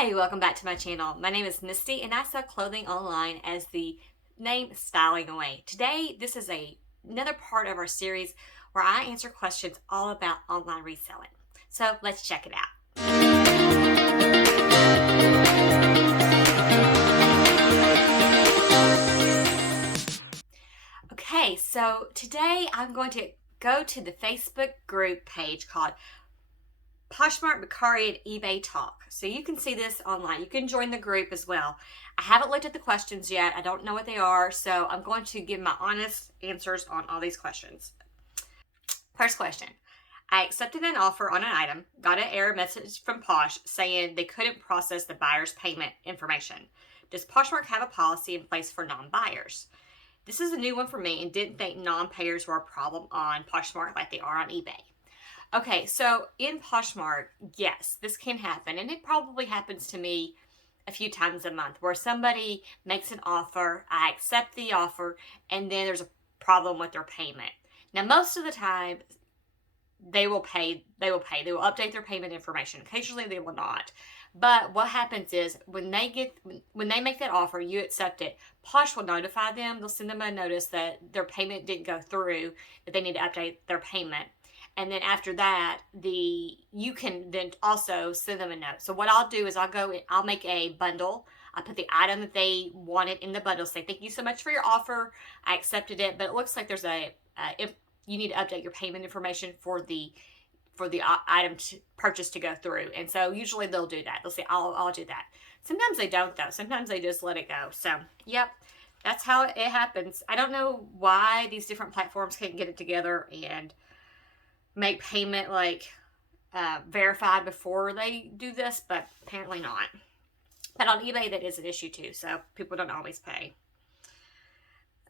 Hi, welcome back to my channel. My name is Misty and I sell clothing online as the name StylingAway. Today, this is another part of our series where I answer questions all about online reselling. So let's check it out. Okay, so today I'm going to go to the Facebook group page called Poshmark, Mercari, and eBay Talk. So you can see this online. You can join the group as well. I haven't looked at the questions yet. I don't know what they are, so I'm going to give my honest answers on all these questions. First question. I accepted an offer on an item, got an error message from Posh saying they couldn't process the buyer's payment information. Does Poshmark have a policy in place for non-buyers? This is a new one for me and didn't think non-payers were a problem on Poshmark like they are on eBay. Okay, so in Poshmark, yes, this can happen, and it probably happens to me a few times a month where somebody makes an offer, I accept the offer, and then there's a problem with their payment. Now, most of the time, they will pay. They will update their payment information. Occasionally, they will not. But what happens is when they make that offer, you accept it. Posh will notify them. They'll send them a notice that their payment didn't go through, that they need to update their payment. And then after that, you can then also send them a note. So what I'll do is I'll make a bundle. I put the item that they wanted in the bundle. Say, thank you so much for your offer. I accepted it, but it looks like there's if you need to update your payment information for the item purchase to go through. And so usually they'll do that. They'll say, I'll do that. Sometimes they don't though. Sometimes they just let it go. So yep, that's how it happens. I don't know why these different platforms can't get it together and make payment verified before they do this, but apparently not. But on eBay, that is an issue too, so people don't always pay.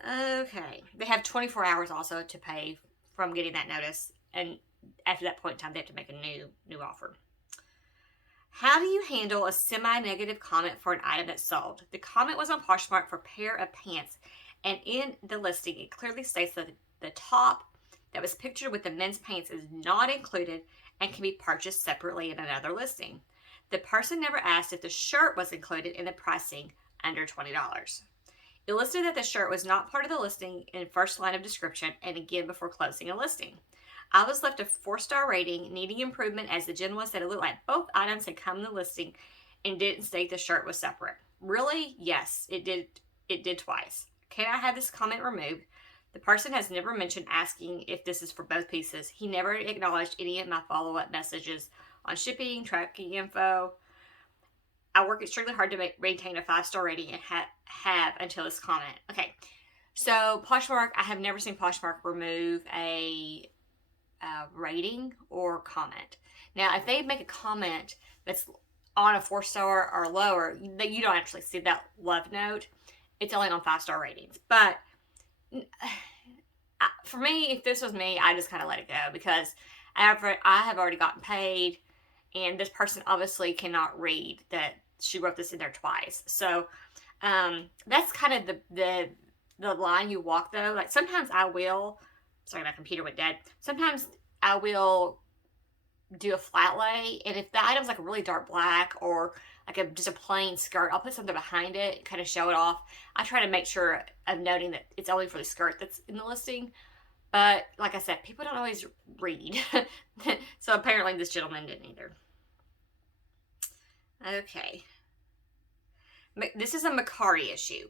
Okay, they have 24 hours also to pay from getting that notice, and after that point in time, they have to make a new offer. How do you handle a semi-negative comment for an item that's sold? The comment was on Poshmark for a pair of pants, and in the listing, it clearly states that the top that was pictured with the men's pants is not included and can be purchased separately in another listing. The person never asked if the shirt was included in the pricing under $20. It listed that the shirt was not part of the listing in first line of description and again before closing a listing. I was left a 4-star rating, needing improvement, as the gentleman said it looked like both items had come in the listing and didn't state the shirt was separate. Really? Yes, it did. It did twice. Can I have this comment removed? The person has never mentioned asking if this is for both pieces. He never acknowledged any of my follow-up messages on shipping, tracking info. I work extremely hard to maintain a 5-star rating and have until this comment. Okay, so Poshmark, I have never seen Poshmark remove a rating or comment. Now, if they make a comment that's on a 4-star or lower, you don't actually see that love note. It's only on 5-star ratings. But for me, if this was me, I just kind of let it go because I have already gotten paid, and this person obviously cannot read that she wrote this in there twice. So that's kind of the line you walk though. Like sometimes I will. Sorry, my computer went dead. Sometimes I will do a flat lay, and if the item's like a really dark black or like just a plain skirt, I'll put something behind it, kind of show it off. I try to make sure of noting that it's only for the skirt that's in the listing. But like I said, people don't always read. So apparently this gentleman didn't either. Okay. This is a Mercari issue.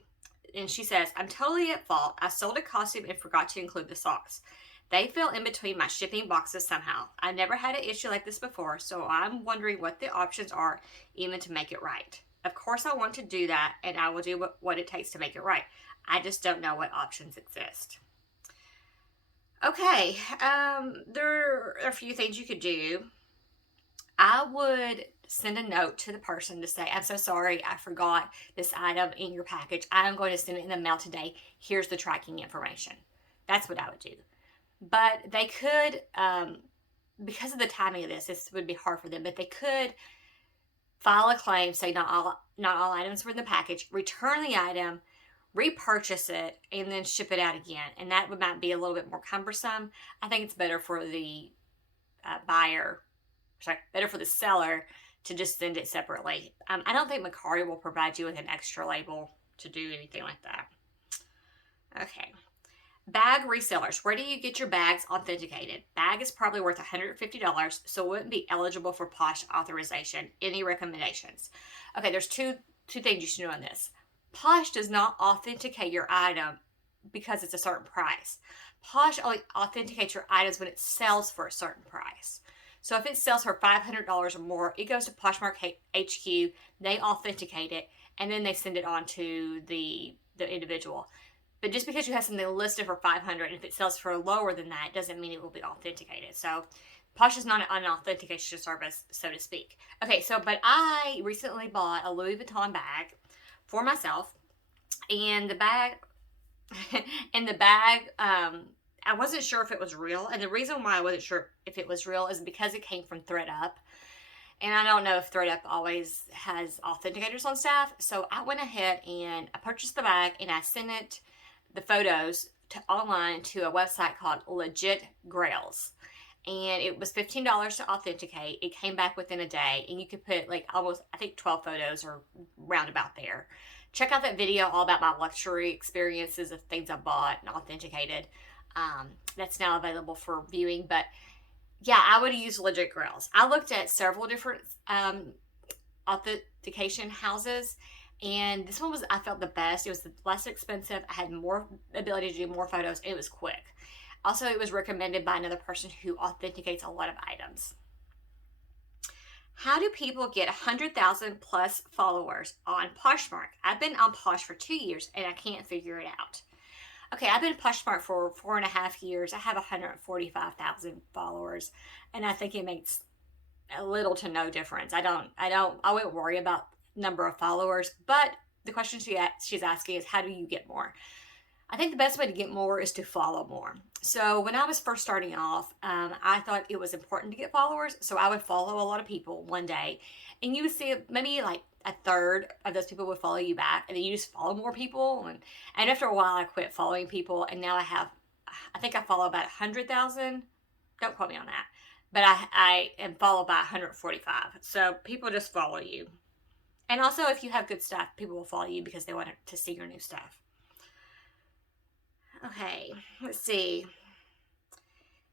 And she says, I'm totally at fault. I sold a costume and forgot to include the socks. They fell in between my shipping boxes somehow. I never had an issue like this before, so I'm wondering what the options are even to make it right. Of course I want to do that, and I will do what it takes to make it right. I just don't know what options exist. Okay, there are a few things you could do. I would send a note to the person to say, I'm so sorry, I forgot this item in your package. I'm going to send it in the mail today. Here's the tracking information. That's what I would do. But they could, because of the timing of this would be hard for them, but they could file a claim, say not all items were in the package, return the item, repurchase it, and then ship it out again. And that might be a little bit more cumbersome. I think it's better for the better for the seller to just send it separately. I don't think Mercari will provide you with an extra label to do anything like that. Okay. Bag resellers. Where do you get your bags authenticated? Bag is probably worth $150, so it wouldn't be eligible for Posh authorization. Any recommendations? Okay, there's two things you should know on this. Posh does not authenticate your item because it's a certain price. Posh only authenticates your items when it sells for a certain price. So if it sells for $500 or more, it goes to Poshmark HQ, they authenticate it, and then they send it on to the individual. But just because you have something listed for $500 and if it sells for lower than that, doesn't mean it will be authenticated. So Posh is not an authentication service, so to speak. Okay, but I recently bought a Louis Vuitton bag for myself, and the bag, I wasn't sure if it was real. And the reason why I wasn't sure if it was real is because it came from ThredUp. And I don't know if ThredUp always has authenticators on staff. So I went ahead and I purchased the bag and I sent it, the photos, online to a website called Legit Grails. And it was $15 to authenticate. It came back within a day, and you could put like almost, I think, 12 photos or roundabout there. Check out that video all about my luxury experiences of things I bought and authenticated. That's now available for viewing. But yeah, I would use Legit Grails. I looked at several different authentication houses, and this one I felt the best. It was the less expensive. I had more ability to do more photos. And it was quick. Also, it was recommended by another person who authenticates a lot of items. How do people get 100,000 plus followers on Poshmark? I've been on Posh for 2 years and I can't figure it out. Okay, I've been Poshmark for 4.5 years. I have 145,000 followers, and I think it makes a little to no difference. I wouldn't worry about number of followers, but the question she's asking is, how do you get more? I think the best way to get more is to follow more. So when I was first starting off, I thought it was important to get followers. So I would follow a lot of people one day, and you would see maybe like a third of those people would follow you back, and then you just follow more people. And after a while, I quit following people, and now I think I follow about 100,000. Don't quote me on that. But I am followed by 145. So people just follow you. And also, if you have good stuff, people will follow you because they want to see your new stuff. Okay, let's see.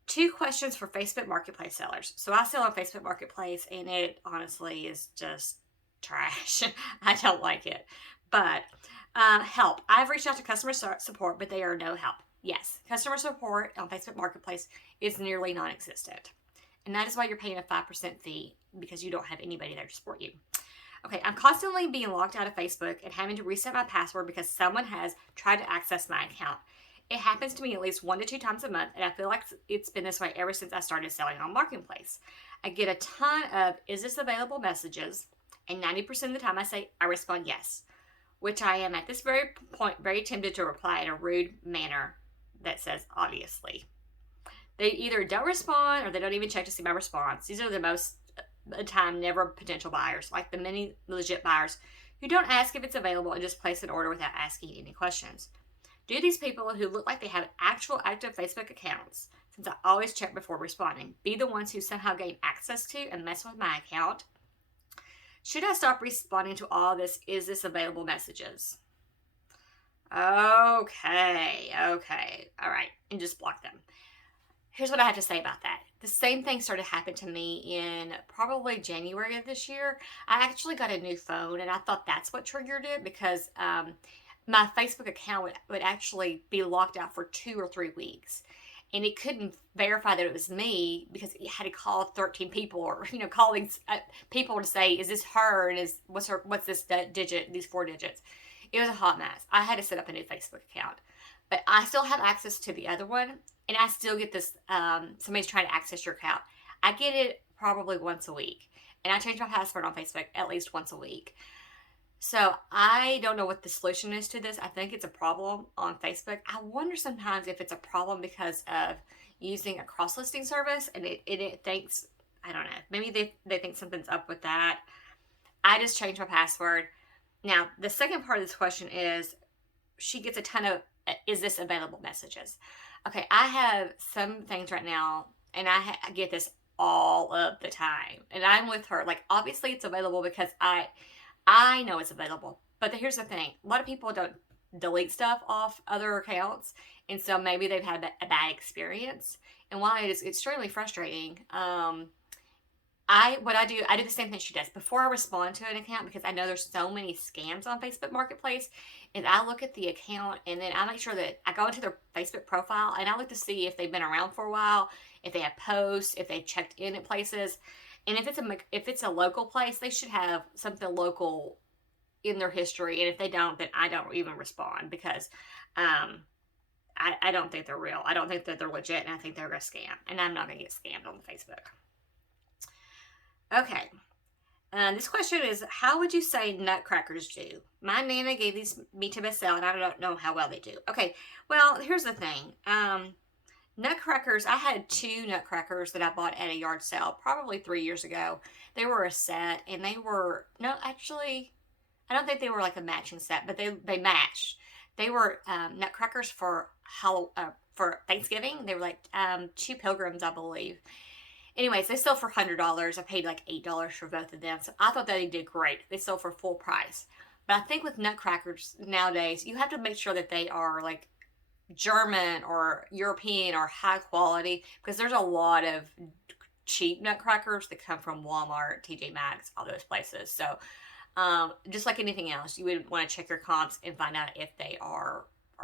2 questions for Facebook Marketplace sellers. So I sell on Facebook Marketplace, and it honestly is just trash. I don't like it. But help. I've reached out to customer support, but they are no help. Yes, customer support on Facebook Marketplace is nearly non-existent. And that is why you're paying a 5% fee, because you don't have anybody there to support you. Okay, I'm constantly being locked out of Facebook and having to reset my password because someone has tried to access my account. It happens to me at least 1 to 2 times a month, and I feel like it's been this way ever since I started selling on Marketplace. I get a ton of, is this available messages? And 90% of the time I respond yes, which I am at this very point very tempted to reply in a rude manner that says, obviously. They either don't respond or they don't even check to see my response. These are the most of the time never potential buyers, like the many legit buyers who don't ask if it's available and just place an order without asking any questions. Do these people who look like they have actual active Facebook accounts, since I always check before responding, be the ones who somehow gain access to and mess with my account? Should I stop responding to all this is this available messages? Okay, all right, and just block them. Here's what I have to say about that. The same thing started happening to me in probably January of this year. I actually got a new phone, and I thought that's what triggered it, because my Facebook account would actually be locked out for 2 or 3 weeks. And it couldn't verify that it was me because it had to call 13 people, or, call these people to say, is this her? And what's this digit, these 4 digits? It was a hot mess. I had to set up a new Facebook account. But I still have access to the other one, and I still get this, somebody's trying to access your account. I get it probably once a week. And I change my password on Facebook at least once a week. So I don't know what the solution is to this. I think it's a problem on Facebook. I wonder sometimes if it's a problem because of using a cross-listing service, and it thinks, I don't know, maybe they think something's up with that. I just changed my password. Now, the second part of this question is, she gets a ton of, is this available messages? Okay, I have some things right now, and I get this all of the time. And I'm with her. Like, obviously it's available because I know it's available. But here's the thing. A lot of people don't delete stuff off other accounts. And so maybe they've had a bad experience. And while it is extremely frustrating, I do the same thing she does. Before I respond to an account, because I know there's so many scams on Facebook Marketplace, is I look at the account and then I make sure that I go into their Facebook profile and I look to see if they've been around for a while, if they have posts, if they've checked in at places, and if it's a local place, they should have something local in their history. And if they don't, then I don't even respond because I don't think they're real. I don't think that they're legit, and I think they're a scam. And I'm not going to get scammed on Facebook. Okay. This question is, how would you say nutcrackers do? My Nana gave these me to sell, and I don't know how well they do. Okay, well, here's the thing. Nutcrackers, I had 2 nutcrackers that I bought at a yard sale probably 3 years ago. They were a set, and they were, no, actually, I don't think they were like a matching set, but they matched. They were nutcrackers for Thanksgiving. They were like 2 pilgrims, I believe. Anyways, they sold for $100. I paid like $8 for both of them. So I thought they did great. They sold for full price. But I think with nutcrackers nowadays, you have to make sure that they are like German or European or high quality, because there's a lot of cheap nutcrackers that come from Walmart, TJ Maxx, all those places. So just like anything else, you would want to check your comps and find out if they are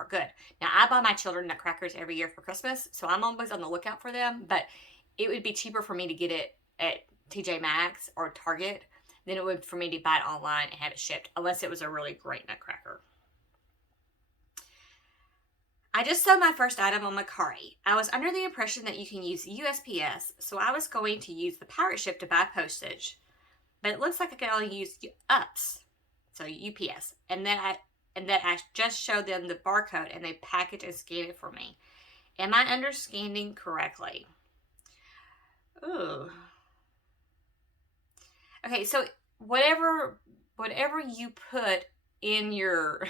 good. Now, I buy my children nutcrackers every year for Christmas, so I'm always on the lookout for them. But it would be cheaper for me to get it at TJ Maxx or Target than it would for me to buy it online and have it shipped, unless it was a really great nutcracker. I just sold my first item on Mercari. I was under the impression that you can use USPS, so I was going to use the pirate ship to buy postage. But it looks like I can only use UPS, so UPS. And then I just showed them the barcode and they package and scan it for me. Am I understanding correctly? Ooh. Okay, so whatever you put in your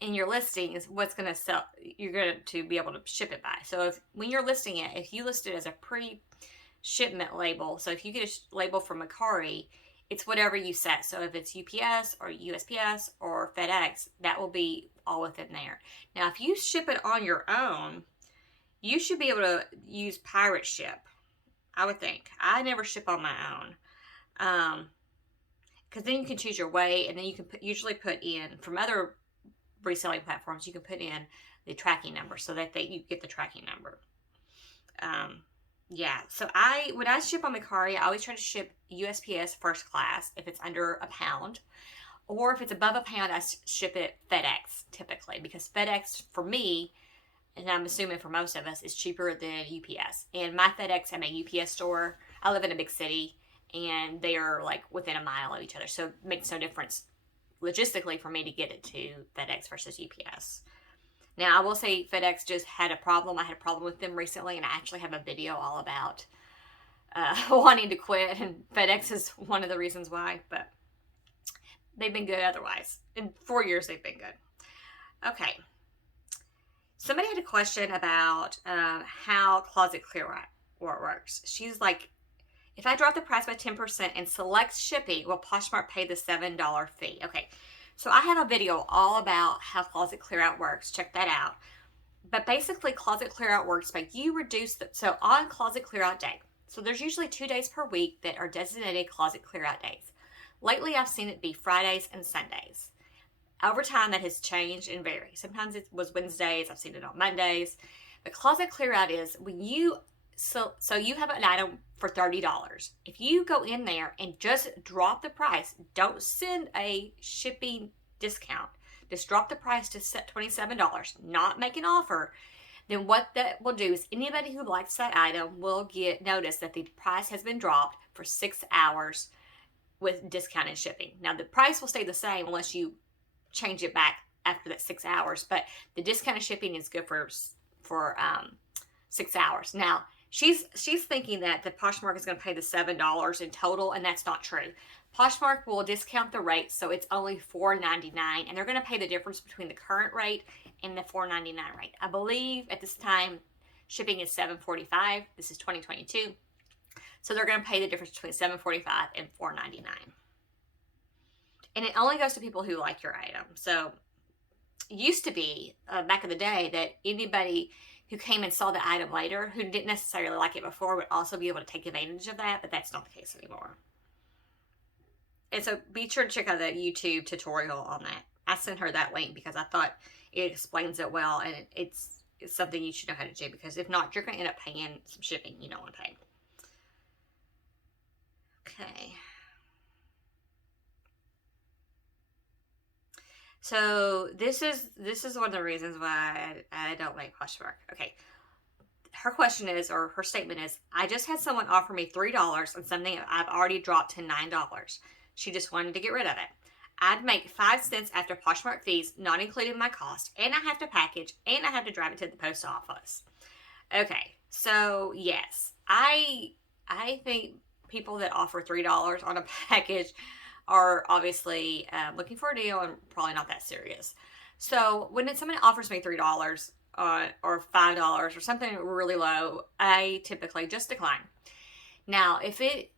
listing is what's going to sell. You're going to be able to ship it by. So when you're listing it, if you list it as a pre-shipment label, so if you get a label from Mercari, it's whatever you set. So if it's UPS or USPS or FedEx, that will be all within there. Now, if you ship it on your own, you should be able to use pirate ship, I would think. I never ship on my own. Because then you can choose your weight, and then you can usually put in, from other reselling platforms, you can put in the tracking number so that you get the tracking number. Yeah, so when I ship on Mercari, I always try to ship USPS first class if it's under a pound. Or if it's above a pound, I ship it FedEx typically, because FedEx for me, and I'm assuming for most of us, is cheaper than UPS. And my FedEx and my UPS store, I live in a big city, and they are like within a mile of each other. So it makes no difference logistically for me to get it to FedEx versus UPS. Now, I will say FedEx just had a problem. I had a problem with them recently, and I actually have a video all about wanting to quit. And FedEx is one of the reasons why, but they've been good otherwise. In 4 years, they've been good. Okay. Somebody had a question about how closet clear out works. She's like, if I drop the price by 10% and select shipping, will Poshmark pay the $7 fee? Okay, so I have a video all about how closet clear out works. Check that out. But basically, closet clear out works by you reduce so on closet clear out day. So there's usually 2 days per week that are designated closet clear out days. Lately, I've seen it be Fridays and Sundays. Over time, that has changed and varied. Sometimes it was Wednesdays. I've seen it on Mondays. But closet clear out is when you so you have an item for $30. If you go in there and just drop the price, don't send a shipping discount. Just drop the price to set $27, not make an offer. Then what that will do is anybody who likes that item will get notice that the price has been dropped for 6 hours with discounted shipping. Now, the price will stay the same unless you change it back after that 6 hours, but the discounted shipping is good for 6 hours. Now, she's thinking that the Poshmark is going to pay the $7 in total, and that's not true. Poshmark will discount the rate, so it's only $4.99, and they're going to pay the difference between the current rate and the $4.99 rate. I believe at this time shipping is $7.45. This is 2022. So they're going to pay the difference between $7.45 and $4.99. And it only goes to people who like your item. So it used to be, back in the day, that anybody who came and saw the item later, who didn't necessarily like it before, would also be able to take advantage of that, but that's not the case anymore. And so be sure to check out the YouTube tutorial on that. I sent her that link because I thought it explains it well, and it's something you should know how to do, because if not, you're going to end up paying some shipping you don't want to pay. Okay. So this is one of the reasons why I don't like Poshmark. Okay. Her question is, or her statement is, I just had someone offer me $3 on something I've already dropped to $9. She just wanted to get rid of it. I'd make 5 cents after Poshmark fees, not including my cost, and I have to package, and I have to drive it to the post office. Okay, so yes, I think people that offer $3 on a package are obviously looking for a deal and probably not that serious. So when somebody offers me $3 or $5 or something really low, I typically just decline. Now, if it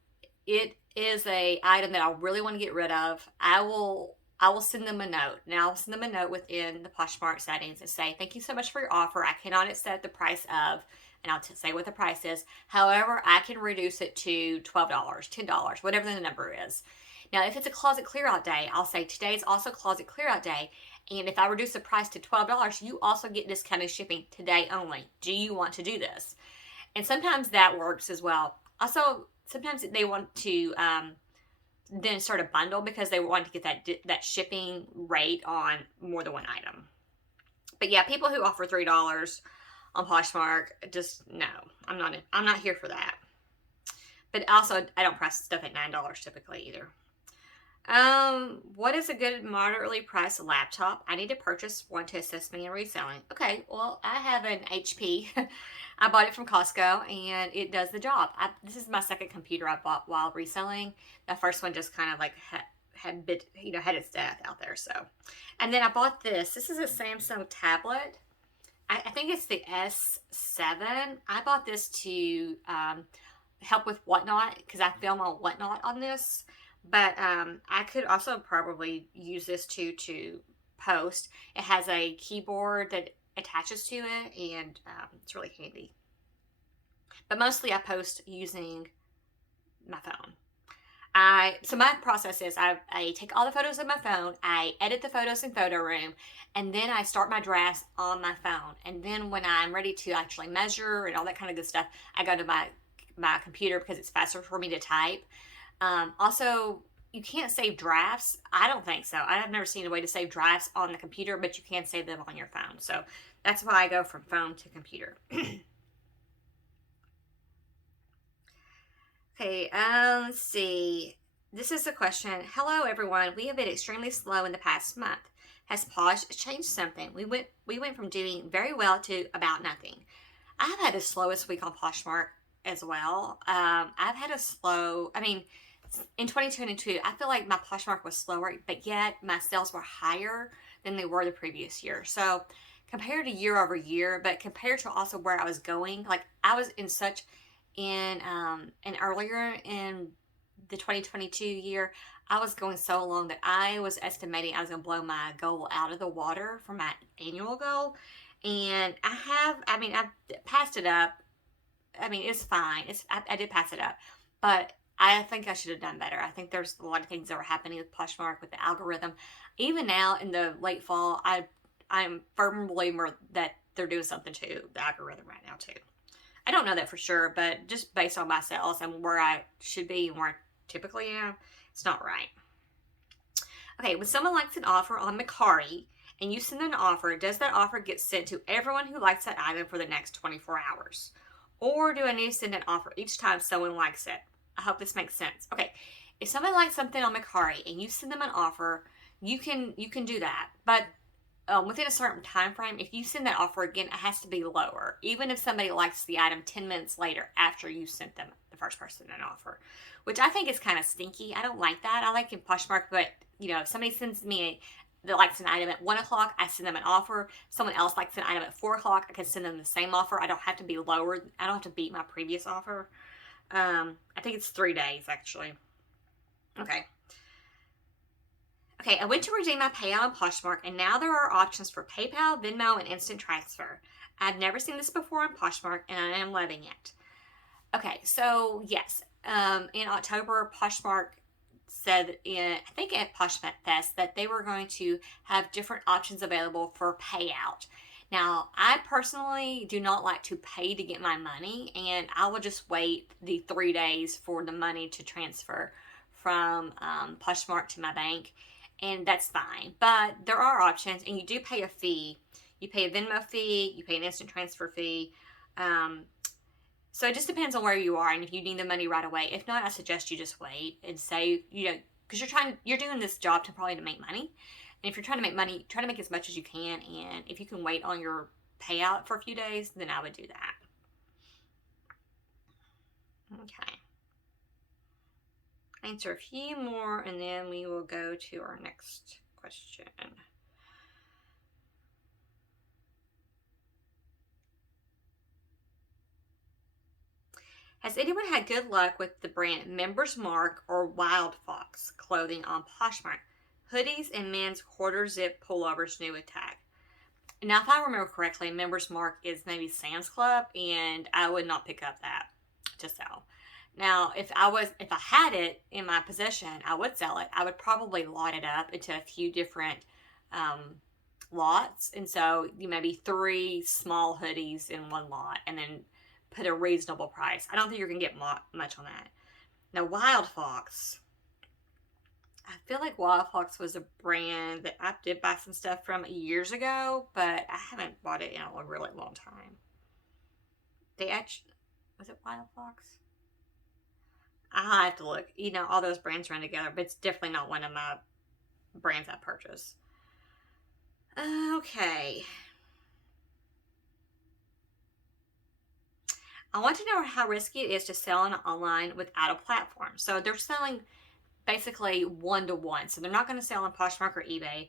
is a item that I really want to get rid of, I will send them a note. Now I'll send them a note within the Poshmark settings and say, thank you so much for your offer. I cannot accept the price of, and I'll say what the price is. However, I can reduce it to $12, $10, whatever the number is. Now, if it's a closet clear out day, I'll say today's also closet clear out day. And if I reduce the price to $12, you also get discounted shipping today only. Do you want to do this? And sometimes that works as well. Also, sometimes they want to then start a bundle because they want to get that shipping rate on more than one item. But yeah, people who offer $3 on Poshmark, just no, I'm not here for that. But also, I don't price stuff at $9 typically either. What is a good moderately priced laptop? I need to purchase one to assist me in reselling. Okay, well, I have an HP. I bought it from Costco, and it does the job. This is my second computer I bought while reselling. The first one just kind of like had its death out there. So, and then I bought this. This is a Samsung tablet. I think it's the S7. I bought this to help with Whatnot because I film on Whatnot on this. But I could also probably use this to post. It has a keyboard that attaches to it, and it's really handy. But mostly I post using my phone. So my process is I take all the photos of my phone, I edit the photos in Photo Room, and then I start my drafts on my phone. And then when I'm ready to actually measure and all that kind of good stuff, I go to my computer because it's faster for me to type. Also, you can't save drafts. I don't think so. I've never seen a way to save drafts on the computer, but you can save them on your phone. So that's why I go from phone to computer. Okay, let's see. This is a question. Hello, everyone. We have been extremely slow in the past month. Has Posh changed something? We went from doing very well to about nothing. I've had the slowest week on Poshmark as well. I've had a slow, in 2022, I feel like my Poshmark was slower, but yet my sales were higher than they were the previous year. So compared to year over year, but compared to also where I was going, like I was earlier in the 2022 year, I was going so long that I was estimating I was going to blow my goal out of the water for my annual goal. And I've passed it up. It's fine. I did pass it up, but I think I should have done better. I think there's a lot of things that were happening with Poshmark, with the algorithm. Even now in the late fall, I'm a firm believer that they're doing something to the algorithm right now too. I don't know that for sure, but just based on my sales and where I should be and where I typically am, it's not right. Okay, when someone likes an offer on Mercari and you send an offer, does that offer get sent to everyone who likes that item for the next 24 hours? Or do I need to send an offer each time someone likes it? I hope this makes sense. Okay, if somebody likes something on Mercari and you send them an offer, you can do that. But within a certain time frame, if you send that offer again, it has to be lower. Even if somebody likes the item 10 minutes later after you sent them, the first person, an offer. Which I think is kind of stinky. I don't like that. I like in Poshmark, but if somebody sends me that likes an item at 1 o'clock, I send them an offer. Someone else likes an item at 4 o'clock, I can send them the same offer. I don't have to be lower. I don't have to beat my previous offer. I think it's 3 days actually. Okay. Okay, I went to redeem my payout on Poshmark, and now there are options for PayPal, Venmo, and instant transfer. I've never seen this before on Poshmark, and I am loving it. Okay, so yes, in October, Poshmark said, I think at Posh Fest, that they were going to have different options available for payout. Now, I personally do not like to pay to get my money, and I will just wait the 3 days for the money to transfer from Poshmark to my bank, and that's fine. But there are options, and you do pay a fee. You pay a Venmo fee, you pay an instant transfer fee. So it just depends on where you are and if you need the money right away. If not, I suggest you just wait and save, because you're doing this job to probably to make money. And if you're trying to make money, try to make as much as you can. And if you can wait on your payout for a few days, then I would do that. Okay. Answer a few more and then we will go to our next question. Has anyone had good luck with the brand Members Mark or Wild Fox clothing on Poshmark? Hoodies and men's quarter zip pullovers new with tag. Now, if I remember correctly, Members Mark is maybe Sam's Club, and I would not pick up that to sell. Now, if I had it in my possession, I would sell it. I would probably lot it up into a few different lots, and so maybe 3 small hoodies in one lot, and then put a reasonable price. I don't think you're gonna get much on that. Now, Wild Fox. I feel like Wild Fox was a brand that I did buy some stuff from years ago, but I haven't bought it in a really long time. Was it Wild Fox? I have to look. All those brands run together, but it's definitely not one of my brands I purchase. Okay. I want to know how risky it is to sell online without a platform. So they're selling basically one-to-one. So they're not going to sell on Poshmark or eBay.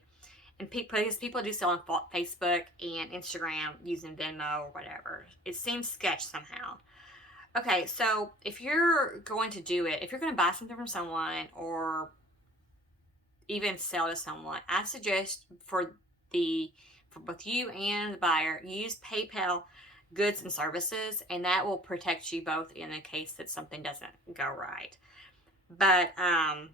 And because people do sell on Facebook and Instagram using Venmo or whatever. It seems sketch somehow. Okay, so if you're going to do it, if you're going to buy something from someone or even sell to someone, I suggest for both you and the buyer, use PayPal goods and services, and that will protect you both in the case that something doesn't go right. But I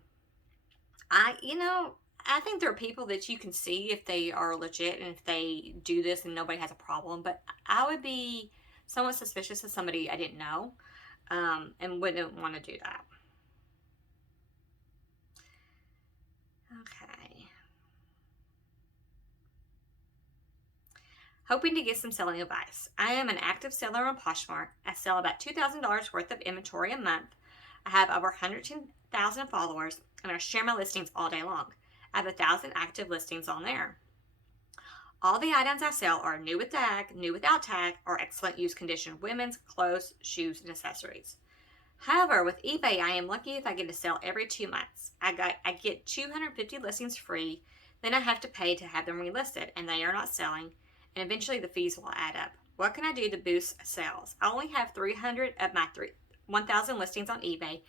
think there are people that you can see if they are legit and if they do this and nobody has a problem. But I would be somewhat suspicious of somebody I didn't know, and wouldn't want to do that. Okay. Hoping to get some selling advice. I am an active seller on Poshmark. I sell about $2,000 worth of inventory a month. I have over 110,000 followers, and I share my listings all day long. I have 1,000 active listings on there. All the items I sell are new with tag, new without tag, or excellent use condition women's clothes, shoes, and accessories. However, with eBay, I am lucky if I get to sell every 2 months. I get 250 listings free, then I have to pay to have them relisted, and they are not selling, and eventually the fees will add up. What can I do to boost sales? I only have 300 of my 1,000 listings on eBay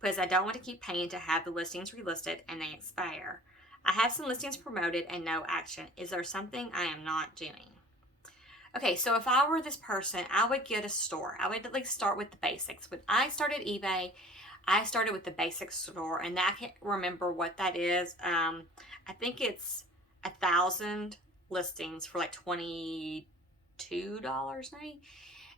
because I don't want to keep paying to have the listings relisted and they expire. I have some listings promoted and no action. Is there something I am not doing? Okay, so if I were this person, I would get a store. I would at least start with the basics. When I started eBay, I started with the basic store, and I can't remember what that is. I think it's 1,000 listings for like $22 maybe,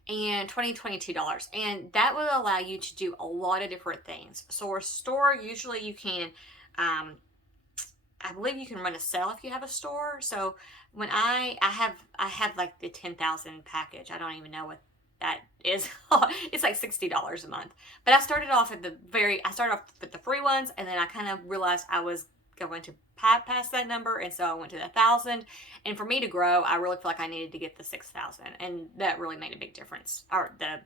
and $22, and that will allow you to do a lot of different things. So a store, usually you can, I believe you can run a sale if you have a store. So when I have like the 10,000 package. I don't even know what that is. It's like $60 a month. But I started off with the free ones, and then I kind of realized I was going to pass that number, and so I went to 1,000. And for me to grow, I really feel like I needed to get the 6,000, and that really made a big difference. Or the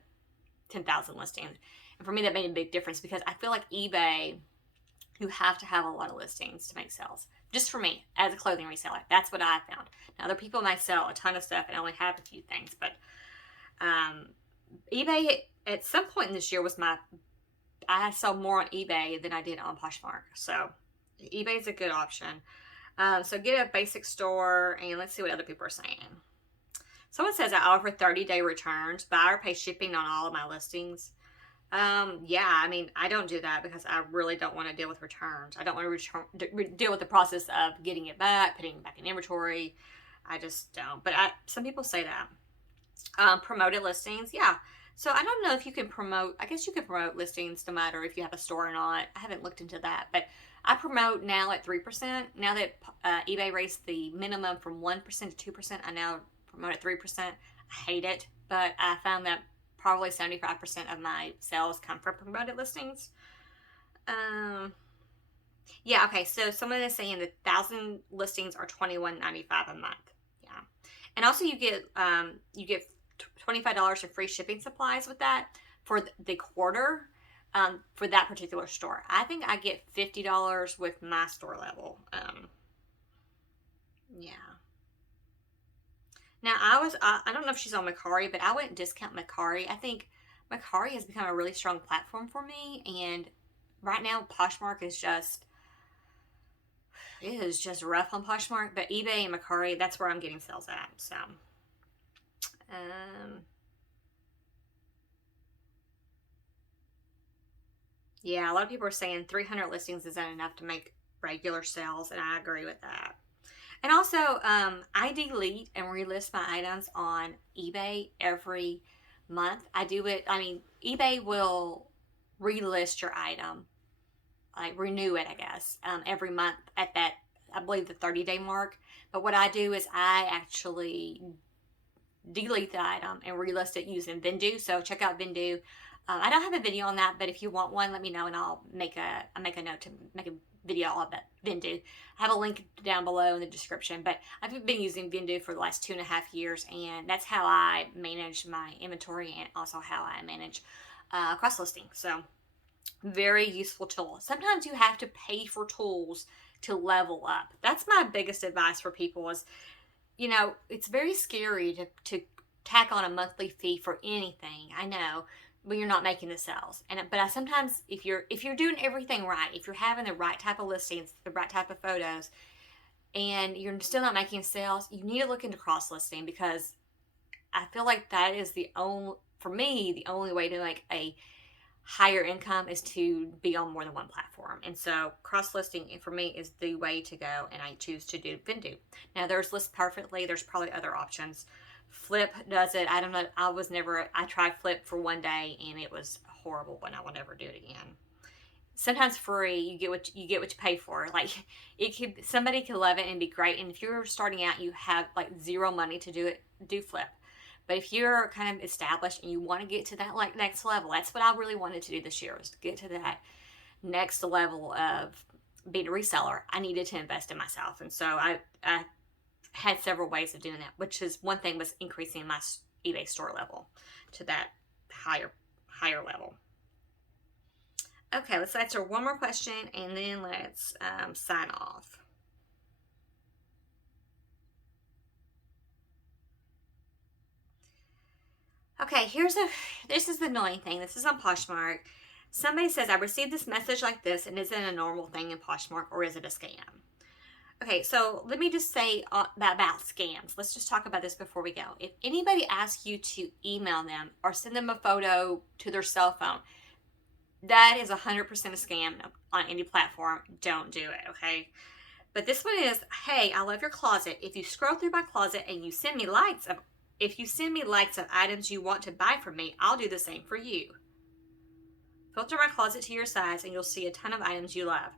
10,000 listings, and for me that made a big difference because I feel like eBay, you have to have a lot of listings to make sales. Just for me, as a clothing reseller, that's what I found. Now, other people might sell a ton of stuff and only have a few things, but eBay, at some point in this year I sold more on eBay than I did on Poshmark. So eBay is a good option. So get a basic store, and let's see what other people are saying. Someone says I offer 30-day returns. Buyer pays shipping on all of my listings. Yeah, I mean, I don't do that because I really don't want to deal with returns. I don't want to deal with the process of getting it back, putting it back in inventory. I just don't. But some people say that. Promoted listings, yeah. So I don't know if you can promote. I guess you can promote listings no matter if you have a store or not. I haven't looked into that, but I promote now at 3%. Now that eBay raised the minimum from 1% to 2%, I now promote at 3%. I hate it, but I found that probably 75% of my sales come from promoted listings. Yeah, okay, so someone is saying that 1,000 listings are $21.95 a month. Yeah. And also you get $25 in free shipping supplies with that for the quarter, for that particular store. I think I get $50 with my store level. Yeah. Now, I don't know if she's on Mercari, but I wouldn't discount Mercari. I think Mercari has become a really strong platform for me, and right now Poshmark is just rough on Poshmark, but eBay and Mercari, that's where I'm getting sales at. So, yeah, a lot of people are saying 300 listings isn't enough to make regular sales, and I agree with that. And also, I delete and relist my items on eBay every month. I do it, I mean, eBay will relist your item, like renew it, I guess, every month at that, I believe, the 30-day mark. But what I do is I actually delete the item and relist it using Vendu. So check out Vendu. I don't have a video on that, but if you want one, let me know and I'll make a note to make a video on that Vendu. I have a link down below in the description, but I've been using Vendu for the last 2.5 years, and that's how I manage my inventory and also how I manage cross listing. So very useful tool. Sometimes you have to pay for tools to level up. That's my biggest advice for people is, you know, it's very scary to tack on a monthly fee for anything. I know, when you're not making the sales. But I sometimes, if you're doing everything right, if you're having the right type of listings, the right type of photos, and you're still not making sales, you need to look into cross listing, because I feel like that is for me, the only way to make a higher income is to be on more than one platform. And so cross listing for me is the way to go, and I choose to do Vendu. Now there's List Perfectly, there's probably other options. Flip does it. I don't know. I tried Flip for one day and it was horrible, and I will never do it again. Sometimes free, you get what you pay for. Like, somebody could love it and be great. And if you're starting out, you have like zero money to do Flip. But if you're kind of established and you want to get to that like next level, that's what I really wanted to do this year, was to get to that next level of being a reseller. I needed to invest in myself. And so I had several ways of doing that, which is one thing was increasing my eBay store level to that higher level. Okay, let's answer one more question and then let's sign off. Okay, this is the annoying thing. This is on Poshmark. Somebody says, I received this message like this, and is it a normal thing in Poshmark, or is it a scam? Okay, so let me just say about scams. Let's just talk about this before we go. If anybody asks you to email them or send them a photo to their cell phone, that is 100% a scam on any platform. Don't do it, okay? But this one is, hey, I love your closet. If you scroll through my closet and you send me likes of items you want to buy from me, I'll do the same for you. Filter my closet to your size and you'll see a ton of items you love.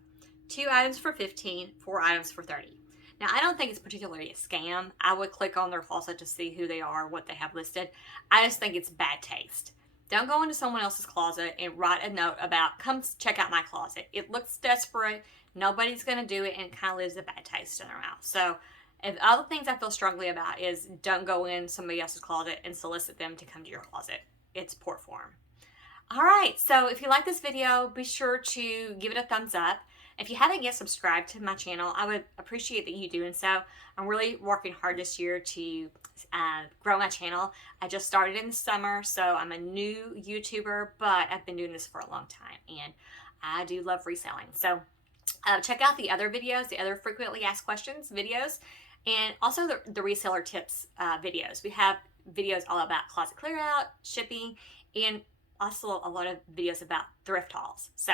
2 items for $15, 4 items for $30. Now, I don't think it's particularly a scam. I would click on their closet to see who they are, what they have listed. I just think it's bad taste. Don't go into someone else's closet and write a note about, come check out my closet. It looks desperate. Nobody's going to do it, and it kind of leaves a bad taste in their mouth. So, and other things I feel strongly about is don't go in somebody else's closet and solicit them to come to your closet. It's poor form. All right, so if you like this video, be sure to give it a thumbs up. If you haven't yet subscribed to my channel, I would appreciate that you doing so. I'm really working hard this year to grow my channel. I just started in the summer, so I'm a new YouTuber, but I've been doing this for a long time, and I do love reselling. So check out the other videos, the other frequently asked questions videos, and also the reseller tips videos. We have videos all about closet clear out, shipping, and also a lot of videos about thrift hauls. So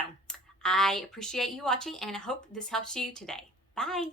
I appreciate you watching, and I hope this helps you today. Bye.